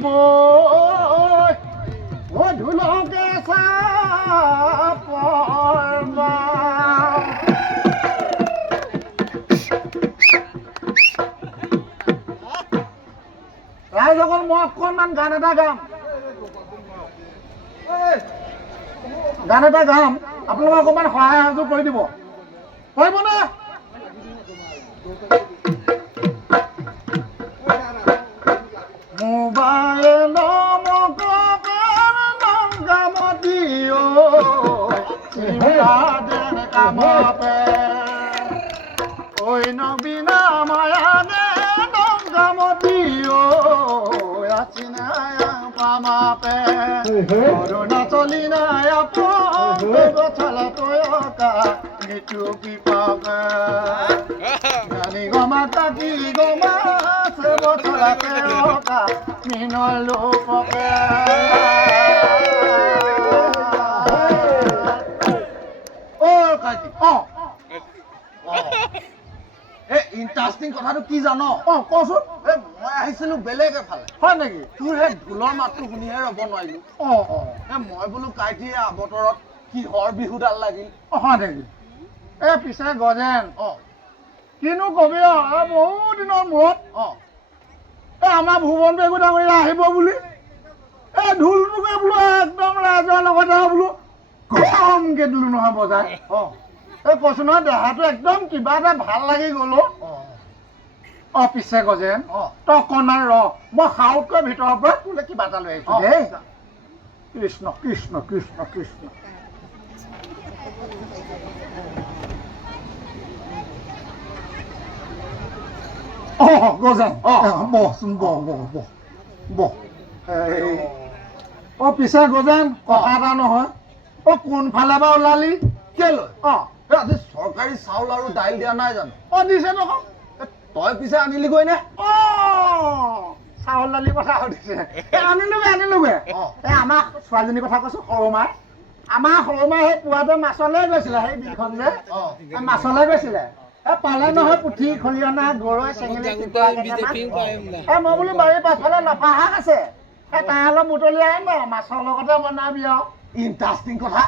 দিব ও ঢোলকে চাপৰবা ৰাইজসকল মই অকণমান গান এটা গাম আপোনালোকে অকণমান সহায় সহযোগ কৰি দিব পাৰিবনে মোবাইল নংগামতি কামপে ঐ নবীনা মায়ানে নংগামতি পামাপে অৰুণাচলী নাই আপলা তয়কা মৃত্যু কি পাবে গানি গমা তাকি গমা সে বছলা তয়কা মিনল লোপকে ও কাকি ইণ্টাৰেষ্টিং কথাটো কি জান কচোন মই আহিছিলো বেলেগ এফালে হয় নেকি তোৰ সেই ঢোলৰ মাতটো শুনিহে ৰ'ব নোৱাৰিলো মই বোলো কাইটিয়ে আৱতৰত কিহৰ বিহুডাল লাগিল হয় নেকি পিছে গজেন কিনো কবি বহু দিনৰ মূৰত আমাৰ ভুৱন বেগু ডাঙৰীয়া আহিব বুলি ঢোলটোকে বোলো একদম ৰাইজৰ লগতে বোলো কমকে দিলো নহয় বজাই কৈছো নহয় দেহাটো একদম কিবা এটা ভাল লাগি গ'লো পিছে গজেন তই অকণমান ৰ মই সাউতকৈ ভিতৰৰ পৰা তোলে কিবা এটা লৈ আহিছো দেই কৃষ্ণ কৃষ্ণ কৃষ্ণ কৃষ্ণ গজেন বহচোন বহ পিছে গজেন কথা এটা নহয় কোনফালে বা ওলালি কেলৈ আজি চৰকাৰী চাউল আৰু দাইল দিয়া নাই জানো দিছে নহয় তই পিছে আনিলিগৈ নে চাউল দালিৰ কথা সুধিছে আনিলোগে আমাৰ ছোৱালীজনীৰ কথা কৈছো সৰুমাই আমাৰ সৰুমাই সেই পুৱাতে মাছলৈ গৈছিলে সেই বিলখন যে মাছলৈ গৈছিলে পালে নহয় পুঠি খলিহনা গৰৈ চেঙেলী মই বোলো বাৰীৰ পাছফালে লফা শাক আছে তাই অলপ বুটলি আহিম বাৰু মাছৰ লগতে বনাবি আৰু ইণ্টাৰেষ্টিং কথা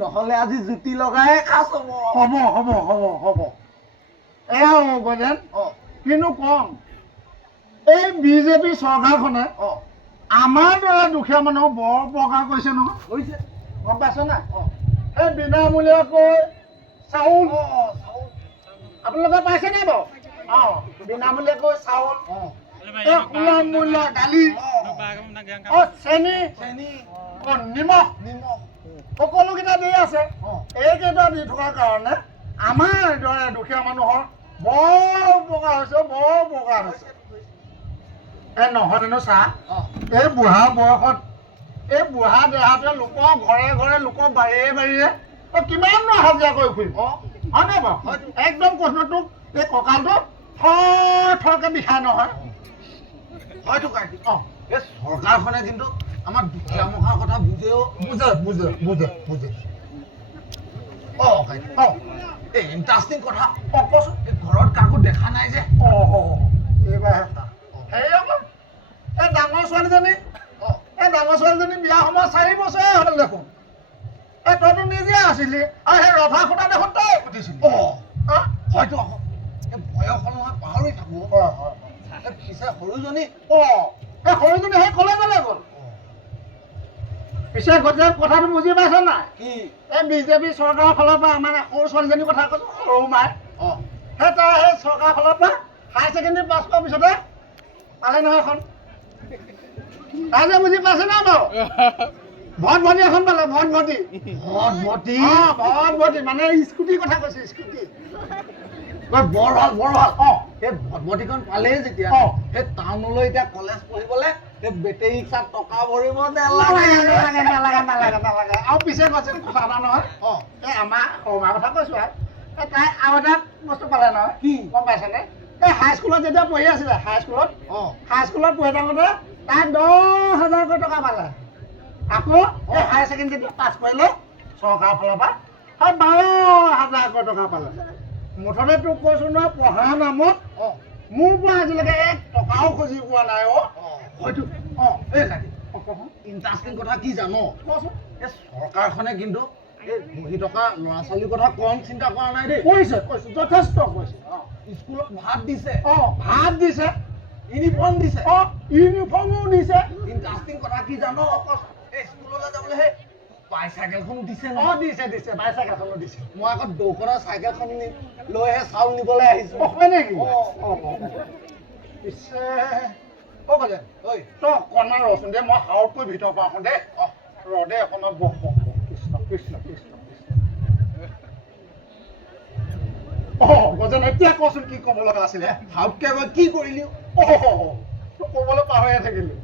নহলে আজি জুতি লগাই খাচ হ'ব এয়া গজেন কিনো কম এই বিজেপি চৰকাৰখনে আমাৰ দৰে দুখীয়া মানুহক বৰ উপকাৰ কৰিছে নহয় গম পাইছ নাই এই বিনামূলীয়াকৈ চাউল আপোনালোকে পাইছে নাই বাৰু বিনামূলীয়াকৈ চাউল মূল্য দালি চেনি নিমখ সকলোকেইটা দি আছে এইকেইটা দি থকাৰ কাৰণে আমাৰ দৰে দুখীয়া মানুহৰ বৰ উপকাৰ হৈছে নহয় জানো চাহ এই বুঢ়া বয়সত এই বুঢ়া দেহাটোৱে লোকৰ ঘৰে ঘৰে লোকৰ বাৰীয়ে কিমাননো হাজিৰা কৰি ফুৰিব হয় নাই বাৰু একদম প্ৰশ্নটোক এই কঁকালটো থৰকে বিষাই নহয় হয়তো এই চৰকাৰখনে কিন্তু আমাৰ দুখীয়া মুখাৰ কথা বুজে এই ইণ্টাৰেষ্টিং কথা কচোন এই ঘৰত কাকো দেখা নাই যে এই ডাঙৰ ছোৱালীজনী বিয়া সময় 4 বছৰে হ'ল দেখোন তইতো নিজে আছিলি আৰু সেই ৰভা খুটা দেখোন তই সুধিছিলি হয়তো আকৌ এই বয়স হ'ল নহয় পাহৰি থাকো পিছে সৰুজনী সৰুজনী সেই কলেজলৈ গ'ল পিছে গজেন কথাটো বুজি পাইছ নাই কি এই বিজেপি চৰকাৰৰ ফালৰ পৰা আমাৰ সৰু ছোৱালীজনীৰ কথা কৈছো সৰু মাই সেই তাই সেই চৰকাৰৰ ফালৰ পৰা হায়াৰ ছেকেণ্ডেৰী পাছ কৰাৰ পিছতে পালে নহয় এখন তাই যে বুজি পাইছে নাই বাৰু ভটভটি এখন পালে ভটভটি মানে স্কুটিৰ কথা কৈছে স্কুটি বৰ ভাল সেই ভটভটিখন পালেই যেতিয়া সেই টাউনলৈ এতিয়া কলেজ পঢ়িবলৈ বেটেৰী ৰিক্সাত টকা ভৰিব নালাগে আৰু পিছে কৈছে কথা এটা নহয় এই আমাৰ সৰুমাৰ কথা কৈছো আৰু তাই আৰু এটা বস্তু পালে নহয় কি গম পাইছেনে এই হাইস্কুলত যেতিয়া পঢ়ি আছিলে হাইস্কুলত পঢ়ি থাকোঁতে তাই 10,000 টকা পালে আকৌ এই হায়াৰ ছেকেণ্ডেৰী পাছ কৰিলে চৰকাৰৰ ফালৰ পৰা 12,000 টকা পালে মুঠতে তোক কৈছো নহয় পঢ়াৰ নামত মোৰ পৰা আজিলৈকে 1 টকাও খুজি পোৱা নাই হয়তো এই লাগে ইণ্টাৰেষ্টিং কথা কি জানো কোৱাচোন এই চৰকাৰখনে কিন্তু এই বহি থকা ল'ৰা ছোৱালীৰ কথা কম চিন্তা কৰা নাই দেই কৈছে যথেষ্ট কৈছে স্কুলত ভাত দিছে ভাত দিছে ইউনিফৰ্ম দিছে ইউনিফৰ্মো দিছে ইণ্টাৰেষ্টিং কথা কি জানো এই স্কুললৈ যাবলৈ সেই বাইচাইকেলখনো দিছে ন দিছে বাইচাইকেলখনো দিছে মই আকৌ দৌকৰা চাইকেলখন লৈহে চাউল নিবলৈ আহিছো হয় নেকি পিছে বাজে ঐ তই অকণমান ৰচোন দে মই হাওতকৈ ভিতৰ পৰা আহোঁ দে ৰদে অকণমান বহ কৃষ্ণ কৃষ্ণ কৃষ্ণ গজেন এতিয়া কচোন কি ক'ব লগা আছিলে হাওতকে মই কি কৰিলি ক'বলৈ পাহৰিয়ে থাকিলো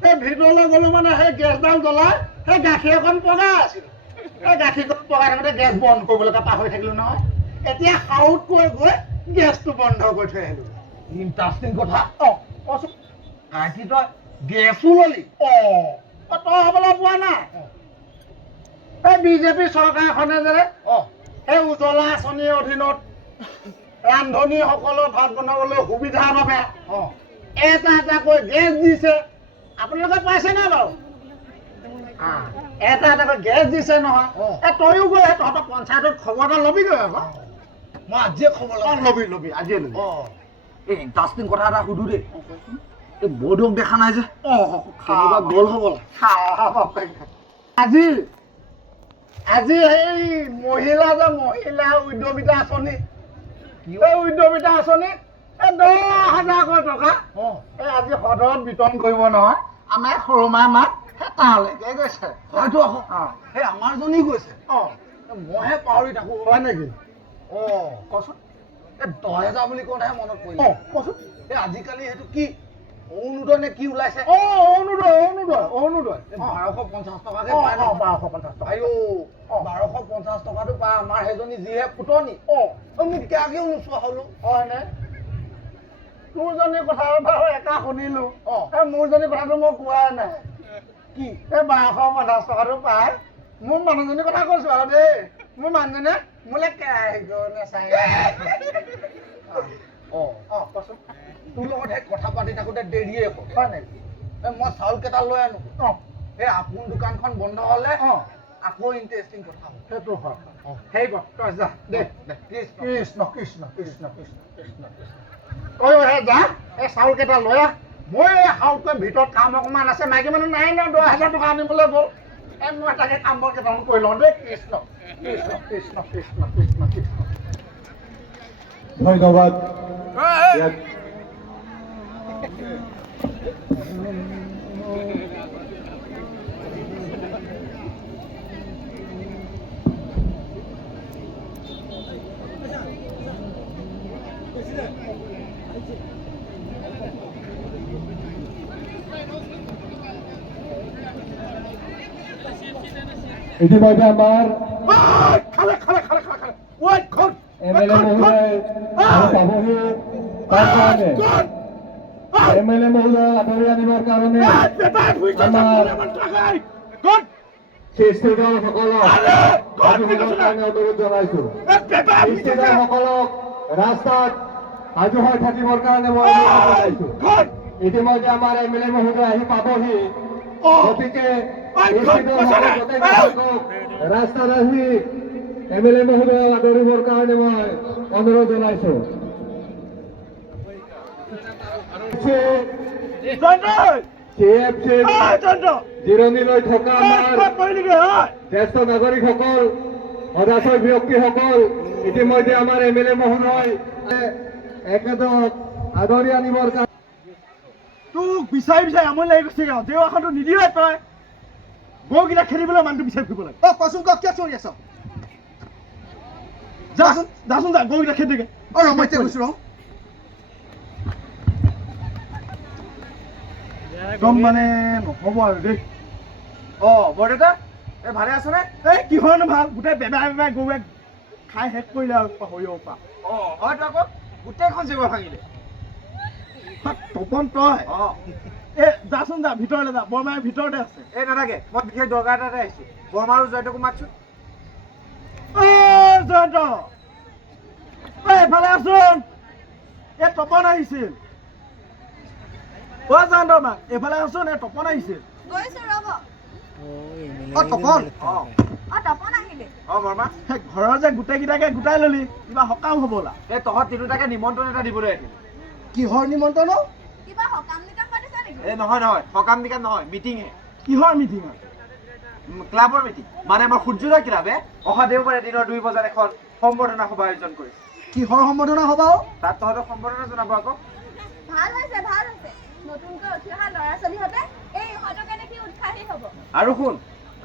সেই ভিতৰলৈ গ'লো মানে সেই গেছডাল জ্বলাই সেই গাখীৰ অকণ পগাই আছিল সেই গাখীৰকণ পগাই থাকোঁতে গেছ বন্ধ কৰিবলৈকে পাহৰি থাকিলো নহয় এতিয়া হাওতকৈ গৈ গেছটো বন্ধ কৰি থৈ আহিলো ইণ্টাৰেষ্টিং কথা কচোন কাকি তই গেছো ললি তই হ'বলৈ পোৱা নাই এই বিজেপি চৰকাৰখনে যে সেই উজ্বলা আঁচনিৰ অধীনত ৰান্ধনীসকলৰ ভাত বনাবলৈ সুবিধাৰ বাবে এটা এটাকৈ গেছ দিছে আপোনালোকে পাইছে নাই বাৰু এটা এটাকৈ গেছ দিছে নহয় তইও গৈ তহঁতৰ পঞ্চায়তত খবৰ এটা ল'বিগৈ আকৌ মই আজিয়ে খবৰ ল'বি আজিয়ে ল'বি এই ইণ্টাৰেষ্টিং কথা এটা সুধো দেই এই বৌদক দেখা নাই যে গ'ল হ'বলা আজি সেই মহিলা উদ্যমিতা আঁচনি এই উদ্যমিতা আঁচনি 10,000 টকা এই আজি সদৰত বিতৰণ কৰিব নহয় আমাৰ সৰু মাক তালৈকে গৈছে হয়তো আকৌ সেই আমাৰ জনী গৈছে মইহে পাহৰি থাকো হয় নেকি কচোন এই 10,000 বুলি কওঁতেহে মনত পৰিলে কচোন এই আজিকালি সেইটো কি অৰুণোদয় নে কি ওলাইছে অৰুণোদয় 1250 টকাকে পায় 1250 টকা 1250 টকাটো পায় আমাৰ সেইজনী যিহে ফুটনি মোক কিয়াকেও নোচোৱা হলো হয়নে তোৰজনীৰ কথা বাৰু একা শুনিলো মোৰজনীৰ কথাটো মই কোৱাই নাই কি এই 1250 টকাটো পায় মোৰ মানুহজনীৰ কথা কৈছো আৰু দেই মোৰ মানুহজনে মোলে কেৰাহী নেচাই কচোন তোৰ লগত সেই কথা পাতি থাকোঁতে দেৰিয়ে হয় নেকি মই চাউল কেইটা লৈ আনো সেই আপোন দোকানখন বন্ধ হ'লে আকৌ ইণ্টাৰেষ্টিং কথা সেইটো হয় সেই তই যা দে কৃষ্ণ কৃষ্ণ কৃষ্ণ কৃষ্ণ কৃষ্ণ কৃষ্ণ তই যা এই চাউল কেইটা লৈ আহ মই এই হাওতকৈ ভিতৰত কাম অকণমান আছে মাইকী মানুহ নাই ন 10,000 টকা আনিবলৈ গ'ল মই তাকে কাম বৰ কেইটামান কৰি লওঁ দেই কৃষ্ণ কৃষ্ণ কৃষ্ণ কৃষ্ণ কৃষ্ণ কৃষ্ণ ধন্যবাদ ইতিমধ্যে আমাৰ MLA মহোদয় পাবহি তাৰ কাৰণে MLA মহোদয় আদৰি আনিবৰ কাৰণে আমাৰ স্পীকাৰসকলক কাৰণে অনুৰোধ জনাইছো স্পীকাৰসকলক ৰাস্তাত সাজু হৈ থাকিবৰ কাৰণে মই অনুৰোধ জনাইছো ইতিমধ্যে আমাৰ MLA মহোদয় আহি পাবহি গতিকে ৰাস্তাত আহি MLA মহোদয় আদৰিবৰ কাৰণে মই অনুৰোধ জনাইছো জিৰণিলৈ থকা আমাৰ জ্যেষ্ঠ নাগৰিকসকল সদাশয় ব্যক্তিসকল ইতিমধ্যে আমাৰ MLA মহোদয় এখেতক আদৰি আনিবৰ কাৰণে তোক বিচাৰি আমনি লাগি গৈছে তেওঁ এখনটো নিদিয়ে তই গৰুকেইটা খেলিবলৈ মানুহটো বিচাৰি ফুৰিব লাগে কচোন ক কিয় চলি আছ যাচোন যা গৰুকেইটা খেলি থাকে মই এতিয়া গৈছো একদম মানে নহ'ব আৰু দেই বৰদেউতা এই ভালে আছনে এই কিহৰনো ভাল গোটেই বেবাই গৰুৱে খাই শেষ কৰিলে আৰু সৰিয়হৰ পৰা হয়তো আকৌ গোটেইখন জীৱ ভাঙিলে তপন তই যাচোন যা ভিতৰলৈ যা বৰমায়ে ভিতৰতে আছে এই নালাগে মই বিশেষ দৰকাৰ এটাতে আহিছো বৰমা আৰু জয়ন্তকো মাতছো জয়ন্ত এইফালে আছোন এই তপন আহিছিল ও জানো মা এফালে আছো নে তপন আহিছে গৈছো ৰ'ব। অ তপন অ তপন আহিলে। বৰ্মা ঘৰৰ যে গোটেইকেইটাকে গোটাই ললি কিবা সকাম হ'বলা এই তহঁত তিনিটাকে নিমন্ত্ৰণ এটা দিবলৈ আহিলে কিহৰ নিমন্ত্ৰণ কিবা সকাম নিকাম পাতিছা নেকি? এই নহয় সকাম নিকাম নহয় মিটিংহে কিহৰ মিটিং ক্লাবৰ মিটিং মানে আমাৰ সূৰ্যোদয় ক্লাবে অহা দেওবাৰে দিনৰ 2 বজাত এখন সম্বৰ্ধনা সভা আয়োজন কৰিছে কিহৰ সম্বৰ্ধনা সভা তাত তহঁতক সম্বৰ্ধনা জনাব আকৌ ভাল হৈছে ভাল হৈছে নতুনকৈ উঠি অহা ল'ৰা ছোৱালীহঁতে এই ইহঁতকে দেখি উৎসাহী হ'ব। আৰু শুন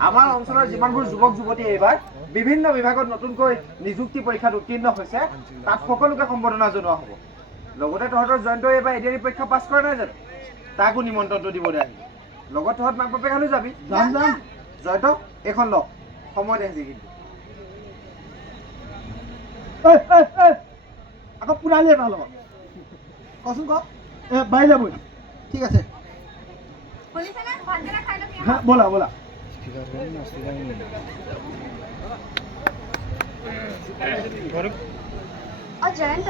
আমাৰ অঞ্চলৰ যিমানবোৰ যুৱক যুৱতী এইবাৰ বিভিন্ন বিভাগত নতুনকৈ নিযুক্তি পৰীক্ষাত উত্তীৰ্ণ হৈছে তাত সকলোকে সম্বৰ্ধনা জনোৱা হ'ব লগতে তহঁতৰ জয়ন্তই এইবাৰ এডিআৰই পৰীক্ষা পাছ কৰা নাই জানো তাকো নিমন্ত্ৰণটো দিবলৈ আহিব লগত তহঁত মাক বাপেক হালো যাবি যাম যাম জয়ন্ত এইখন লওক সময় দেখিছে কিন্তু আকৌ পুৰালি এটা লগত কচোন ক বাই যাবই ঠিক আছে শুনিছেনে? ভাতকেইটা খাই লওক। ব'লা ব'লা জয়ন্ত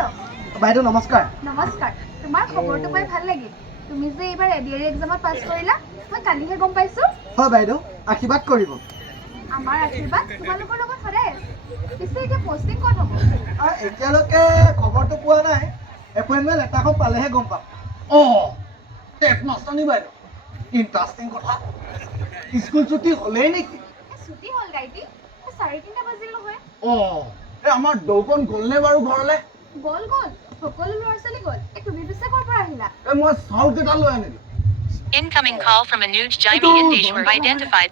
বাইদেউ নমস্কাৰ নমস্কাৰ। তোমাৰ খবৰটো পাই ভাল লাগিল। তুমি যে এইবাৰ এডিআৰই এক্সামত পাছ কৰিলা মই কালিহে গম পাইছো। হয় বাইদেউ আশীৰ্বাদ কৰিব আমাৰ আশীৰ্বাদ তোমালোকৰ লগত সদায় আছে। পিছে এতিয়া পষ্টিং ক'ত হ'ব? এতিয়ালৈকে খবৰটো পোৱা নাই এপইণ্টমেণ্ট লেটাৰখন পালেহে গম পাম টেট মাষ্টাৰনী বাইদেউ ইণ্টাৰেষ্টিং কথা স্কুল ছুটি হ'লেই নেকি ছুটি হ'ল গাইটি 3:30 বাজিল নহয়। আমাৰ দৌকণ গ'লনে বাৰু ঘৰলৈ গ'ল সকলো ল'ৰা ছোৱালী গ'ল। তুমি পিছে ক'ৰ পৰা আহিলা? মই চাউল কেইটা লৈ আনিলোঁ Incoming call from Anuj Jaimi Indish were identified.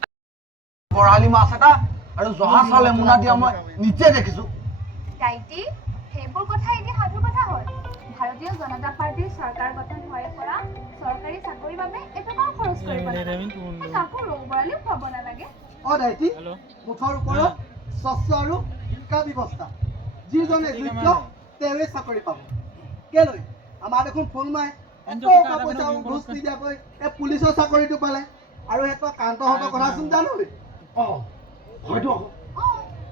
বৰালি মাছ এটা আৰু জহা চাউল এমুনা দিয়া মই নিজে দেখিছোঁ গাইটি সেইবোৰ কথা এতিয়া সাধু কথা হ'ল। ভাৰতীয় জনতা পাৰ্টীৰ চৰকাৰ গঠন হোৱাৰ পৰা চৰকাৰী চাকৰিৰ বাবে এটকাও খৰচ কৰিব নালাগে। কাকো ৰৌ বৰালিও খুৱাব নালাগে। দাইটি মুঠৰ ওপৰত স্বচ্ছ আৰু শিক্ষা ব্যৱস্থা যিজনে যোগ্য তেওঁৱে চাকৰি পাব কেলৈ আমাৰ দেখোন ফুলমাই এটকা পইচা ঘুচ নিদিয়াকৈ এই পুলিচৰ চাকৰিটো পালে আৰু সেইটো কান্তহঁতৰ কথাচোন জানো হয়তো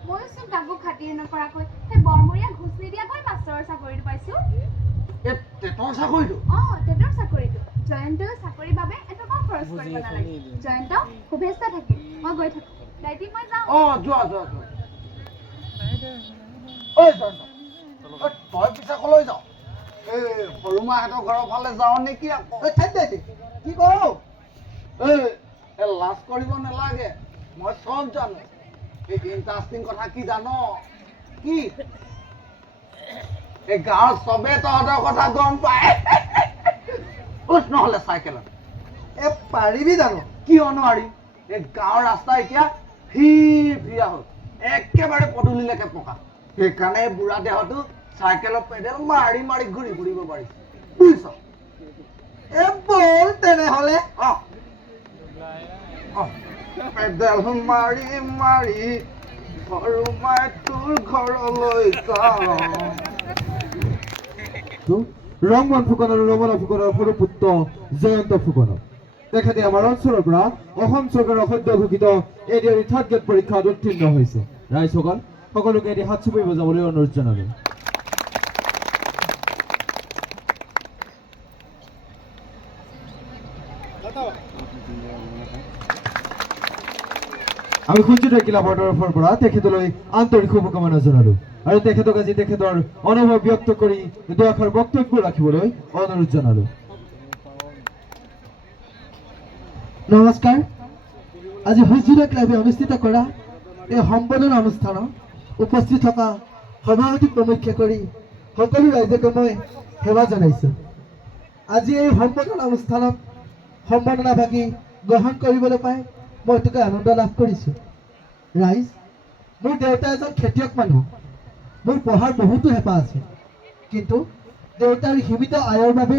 ময়োচোন কাকো খাতিৰ নকৰাকৈ সেই বৰমূৰীয়া ঘুচ নিদিয়াকৈ মাষ্টৰৰ চাকৰিটো পাইছো। এই টেটৰ চাকৰিটো টেটৰ চাকৰিটো জয়ন্তও চাকৰিৰ বাবে এটকাও খৰচ কৰিব নালাগে। জয়ন্ত শুভেচ্ছা থাকিল। মই গৈ থাকো দাইটি মই যাওঁ। যোৱা ঐ জয়ন্ত তই পিছে কলৈ যাওঁ এই সৰু মাহঁতৰ ঘৰৰ ফালে যাওঁ নেকি আকৌ কি কৰ লাজ কৰিব নালাগে মই চব জানো এই ইণ্টাৰেষ্টিং কথা কি জান কি এই গাঁৱত চবে তহঁতৰ কথা গম পায় নহ'লে চাইকেলত পাৰিবি জানো কিয় নোৱাৰিম এই গাঁৱৰ ৰাস্তা এতিয়া ফিৰিয়া হ'ল একেবাৰে পদূলিলৈকে পকা সেইকাৰণে বুঢ়া দেহটো চাইকেলৰ পেডেল মাৰি মাৰি ঘূৰি ফুৰিব পাৰিছে বুজিছ বল তেনেহ'লে পেডেল মাৰি মাৰি সৰু মাই তোৰ ঘৰলৈ ৰংমন ফুকন আৰু ৰমনা ফুকনৰ সৰু পুত্ৰ জয়ন্ত ফুকনক তেখেতে আমাৰ অঞ্চলৰ পৰা অসম চৰকাৰৰ সদ্য ঘোষিত এডিআৰই 3rd গ্ৰেড পৰীক্ষাত উত্তীৰ্ণ হৈছে ৰাইজসকল সকলোকে এটি হাত চুপি বজাবলৈ অনুৰোধ জনালোঁ আমি সূৰ্যোদয় ক্লাবৰ তৰফৰ পৰা তেখেতলৈ আন্তৰিক শুভকামনা জনালোঁ আৰু তেখেতক আজি তেখেতৰ অনুভৱ ব্যক্ত কৰি দুআষাৰ বক্তব্য ৰাখিবলৈ অনুৰোধ জনালোঁ নমস্কাৰ আজি সূৰ্যোদয় ক্লাবে অনুষ্ঠিত কৰা এই সম্বৰ্ধনা অনুষ্ঠানত উপস্থিত থকা সভাপতি প্ৰমুখ্যে কৰি সকলো ৰাইজকে মই সেৱা জনাইছোঁ আজি এই সম্বৰ্ধনা অনুষ্ঠানত সম্বৰ্ধনা ভাগি গ্ৰহণ কৰিবলৈ পাই মই অতিকৈ আনন্দ লাভ কৰিছোঁ ৰাইজ মোৰ দেউতা এজন খেতিয়ক মানুহ মোৰ পঢ়াৰ বহুতো হেঁপাহ আছে কিন্তু দেউতাৰ সীমিত আয়ৰ বাবে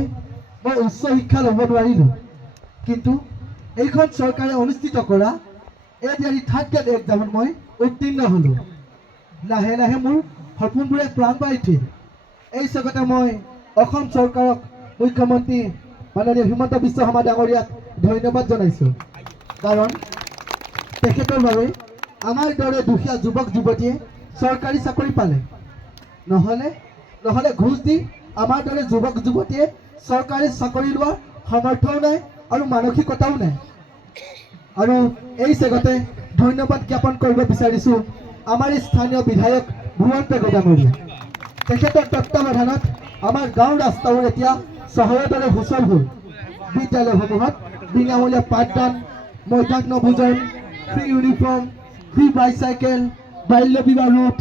মই উচ্চ শিক্ষা ল'ব নোৱাৰিলোঁ কিন্তু এইখন চৰকাৰে অনুষ্ঠিত কৰা এডিআৰই 3rd গ্ৰেড এক্সামত মই উত্তীৰ্ণ হ'লোঁ লাহে লাহে মোৰ সপোনবোৰে প্ৰাণ পাই উঠিল এই চকতে মই অসম চৰকাৰক মুখ্যমন্ত্ৰী মাননীয় হিমন্ত বিশ্ব শৰ্মা ডাঙৰীয়াক ধন্যবাদ জনাইছোঁ কাৰণ তেখেতৰ বাবে আমাৰ দৰে দুখীয়া যুৱক যুৱতীয়ে চৰকাৰী চাকৰি পালে নহ'লে ঘুষ দি আমাৰ দৰে যুৱক যুৱতীয়ে চৰকাৰী চাকৰি লোৱাৰ সামৰ্থ্যও নাই আৰু মানসিকতাও নাই। আৰু এই চেগতে ধন্যবাদ জ্ঞাপন কৰিব বিচাৰিছোঁ আমাৰ এই স্থানীয় বিধায়ক ভুৱন পেগু। তেখেতৰ তত্বাৱধানত আমাৰ গাঁও ৰাস্তাবোৰ এতিয়া চহৰৰ দৰে সুচল হ'ল। বিদ্যালয়সমূহত বিনামূলীয়া পাঠদান, মধ্যাহ্ন ভোজন, ফ্ৰী ইউনিফৰ্ম, ফ্ৰী বাইচাইকেল, বাল্য বিবাহ ৰোধ,